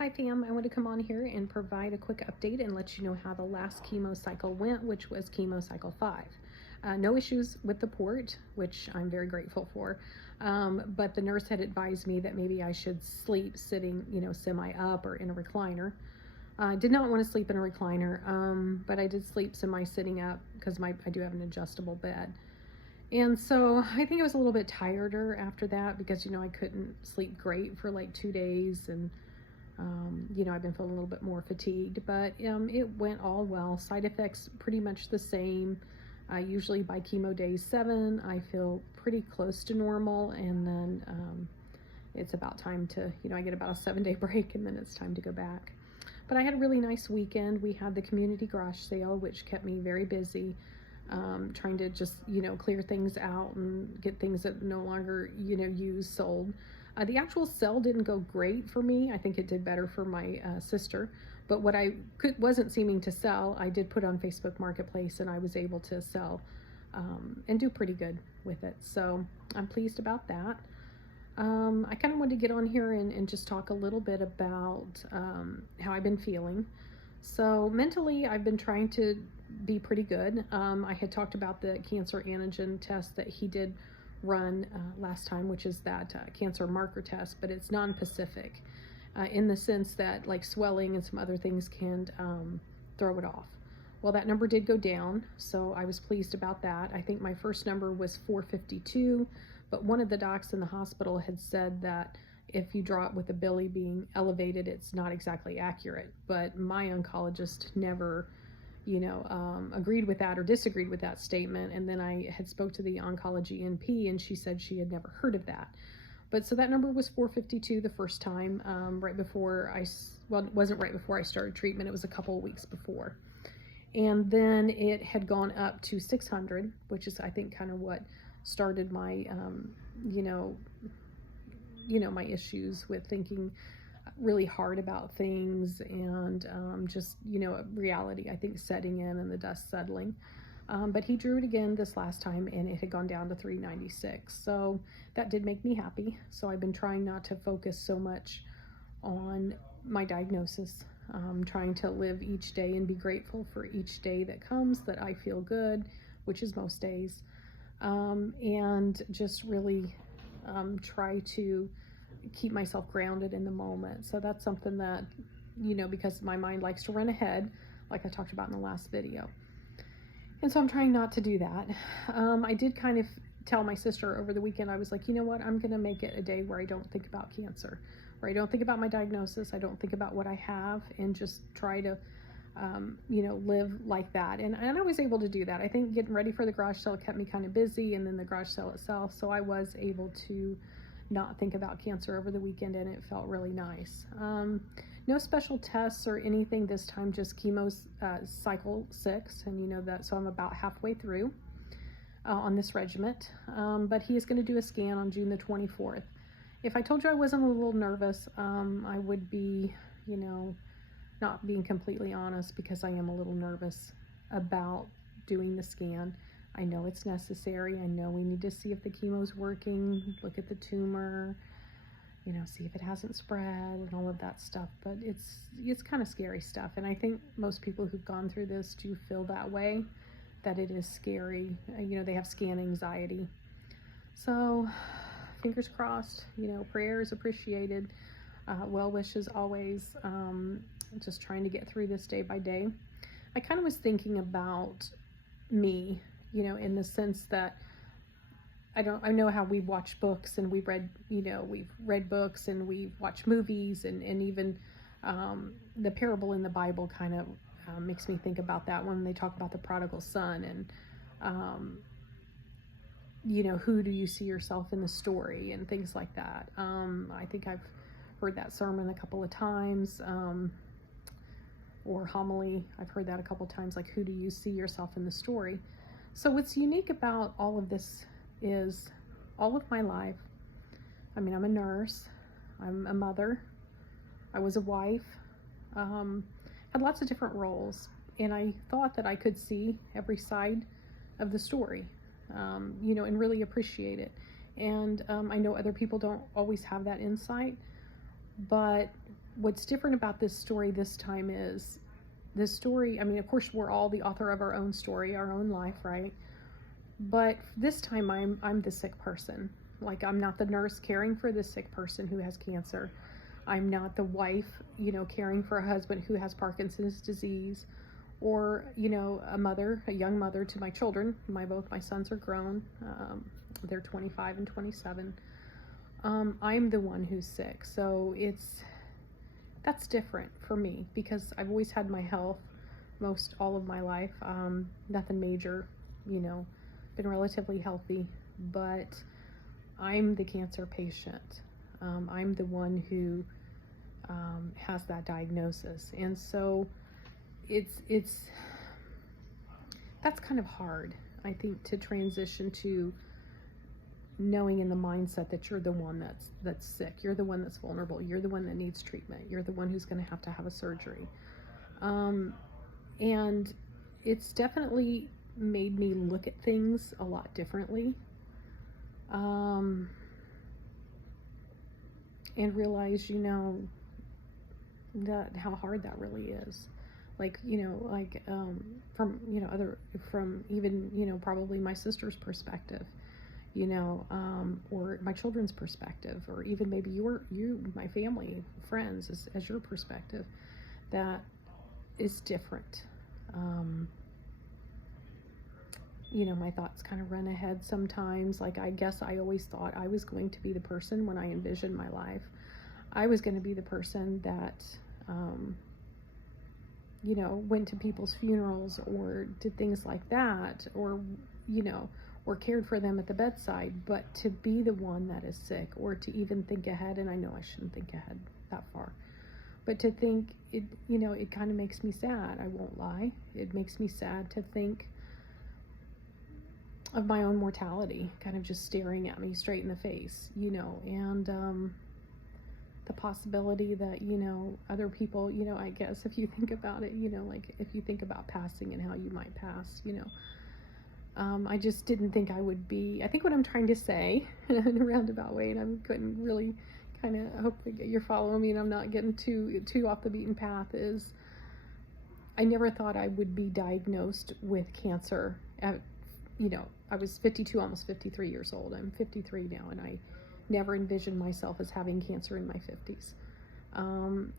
Hi fam, I want to come on here and provide a quick update and let you know how the last chemo cycle went, which was chemo cycle 5. No issues with the port, which I'm very grateful for, but the nurse had advised me that maybe I should sleep sitting, semi-up or in a recliner. I did not want to sleep in a recliner, but I did sleep semi-sitting up because I do have an adjustable bed. And so I think I was a little bit tireder after that because, I couldn't sleep great for like 2 days, and I've been feeling a little bit more fatigued, but it went all well. Side effects pretty much the same. Usually by chemo day 7, I feel pretty close to normal, and then it's about time to, I get about a 7-day break, and then it's time to go back. But I had a really nice weekend. We had the community garage sale, which kept me very busy, trying to just, clear things out and get things that no longer, used sold. The actual sale didn't go great for me. I think it did better for my sister. But what I wasn't seeming to sell, I did put on Facebook Marketplace, and I was able to sell and do pretty good with it. So I'm pleased about that. I kind of wanted to get on here and just talk a little bit about how I've been feeling. So mentally, I've been trying to be pretty good. I had talked about the cancer antigen test that he did run last time, which is that cancer marker test, but it's non-specific in the sense that like swelling and some other things can throw it off. Well, that number did go down, so I was pleased about that. I think my first number was 452, but one of the docs in the hospital had said that if you draw it with the Billy being elevated, it's not exactly accurate. But my oncologist never agreed with that or disagreed with that statement. And then I had spoke to the oncology NP, and she said she had never heard of that. But so that number was 452 the first time, right before it wasn't right before I started treatment. It was a couple of weeks before. And then it had gone up to 600, which is, I think, kind of what started my, my issues with thinking really hard about things, and just reality, I think, setting in and the dust settling. But he drew it again this last time, and it had gone down to 396, so that did make me happy. So I've been trying not to focus so much on my diagnosis, trying to live each day and be grateful for each day that comes, that I feel good, which is most days, and just really try to keep myself grounded in the moment. So that's something that, because my mind likes to run ahead, like I talked about in the last video. And so I'm trying not to do that. I did kind of tell my sister over the weekend, I was like, you know what, I'm going to make it a day where I don't think about cancer, where I don't think about my diagnosis, I don't think about what I have, and just try to, live like that. And I was able to do that. I think getting ready for the garage sale kept me kind of busy, and then the garage sale itself. So I was able to not think about cancer over the weekend, and it felt really nice. No special tests or anything this time, just chemo cycle 6, and that, so I'm about halfway through on this regimen. But he is going to do a scan on June the 24th. If I told you I wasn't a little nervous, I would be, not being completely honest, because I am a little nervous about doing the scan. I know it's necessary. I know we need to see if the chemo's working, look at the tumor, see if it hasn't spread and all of that stuff. But it's kind of scary stuff. And I think most people who've gone through this do feel that way, that it is scary. They have scan anxiety. So fingers crossed, prayers appreciated, well wishes always, just trying to get through this day by day. I kind of was thinking about me, in the sense that I know how we watch books, and we've read books, and we've watched movies, and even the parable in the Bible kind of makes me think about that when they talk about the prodigal son, and who do you see yourself in the story, and things like that. I think I've heard that sermon a couple of times, or homily. I've heard that a couple of times, like, who do you see yourself in the story? So what's unique about all of this is all of my life, I'm a nurse, I'm a mother, I was a wife, had lots of different roles, and I thought that I could see every side of the story, and really appreciate it. And I know other people don't always have that insight, but what's different about this story this time is this story, I mean, of course, we're all the author of our own story, our own life, right? But this time I'm the sick person. Like, I'm not the nurse caring for the sick person who has cancer. I'm not the wife, caring for a husband who has Parkinson's disease, or, a young mother to my children. Both my sons are grown. They're 25 and 27. I'm the one who's sick. So that's different for me, because I've always had my health most all of my life. Nothing major, been relatively healthy, but I'm the cancer patient. I'm the one who has that diagnosis. And so that's kind of hard, I think, to transition to knowing in the mindset that you're the one that's sick. You're the one that's vulnerable. You're the one that needs treatment. You're the one who's going to have a surgery. And it's definitely made me look at things a lot differently. And realize, that how hard that really is. From even, probably my sister's perspective, or my children's perspective, or even maybe my family, friends, as your perspective, that is different. My thoughts kind of run ahead sometimes. Like, I guess I always thought I was going to be the person, when I envisioned my life, I was going to be the person that, went to people's funerals or did things like that, or cared for them at the bedside. But to be the one that is sick, or to even think ahead, and I know I shouldn't think ahead that far, but to think it, it kind of makes me sad. I won't lie. It makes me sad to think of my own mortality kind of just staring at me straight in the face, and the possibility that, other people, I guess if you think about it, like if you think about passing and how you might pass, I just didn't think I would be. I think what I'm trying to say in a roundabout way, and I couldn't really kind of, hopefully you're following me and I'm not getting too off the beaten path, is I never thought I would be diagnosed with cancer at, I was 52, almost 53 years old. I'm 53 now, and I never envisioned myself as having cancer in my 50s.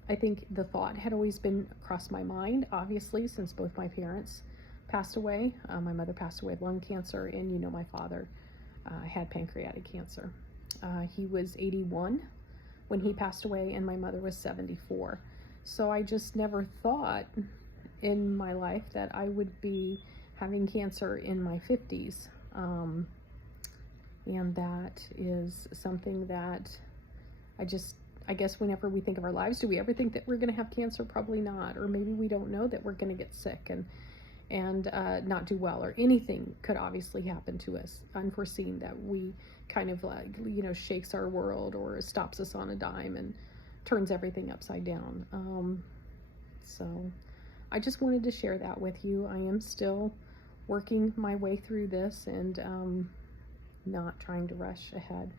I think the thought had always been across my mind, obviously, since both my parents passed away. My mother passed away of lung cancer, and my father had pancreatic cancer. He was 81 when he passed away, and my mother was 74. So I just never thought in my life that I would be having cancer in my 50s. And that is something that I guess whenever we think of our lives, do we ever think that we're going to have cancer? Probably not. Or maybe we don't know that we're going to get sick and not do well, or anything could obviously happen to us, unforeseen, that we kind of shakes our world or stops us on a dime and turns everything upside down. So I just wanted to share that with you. I am still working my way through this, and not trying to rush ahead,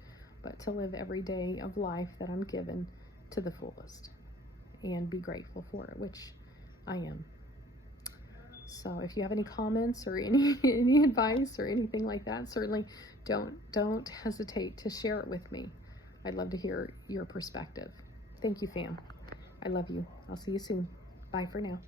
but to live every day of life that I'm given to the fullest and be grateful for it, which I am. So if you have any comments or any advice or anything like that, certainly don't hesitate to share it with me. I'd love to hear your perspective. Thank you, fam. I love you. I'll see you soon. Bye for now.